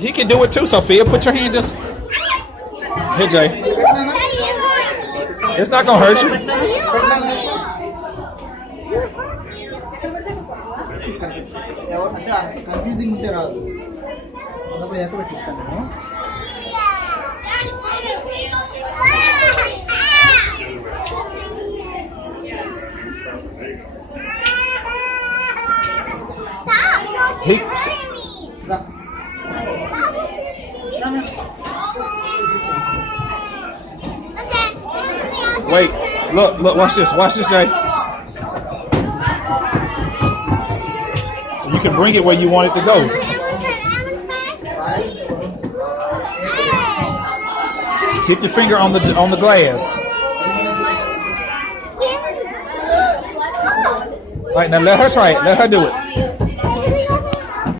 He can do it too, Sophia. Put your hand just here, Jay. It's not gonna hurt you. Confusing ఉంటే రాదు అందుకు ఎక్కడ పెట్టిస్తాను నేను He, wait, look, watch this, Jay. So you can bring it where you want it to go. Keep your finger on the glass. All right, now let her try it. Let her do it.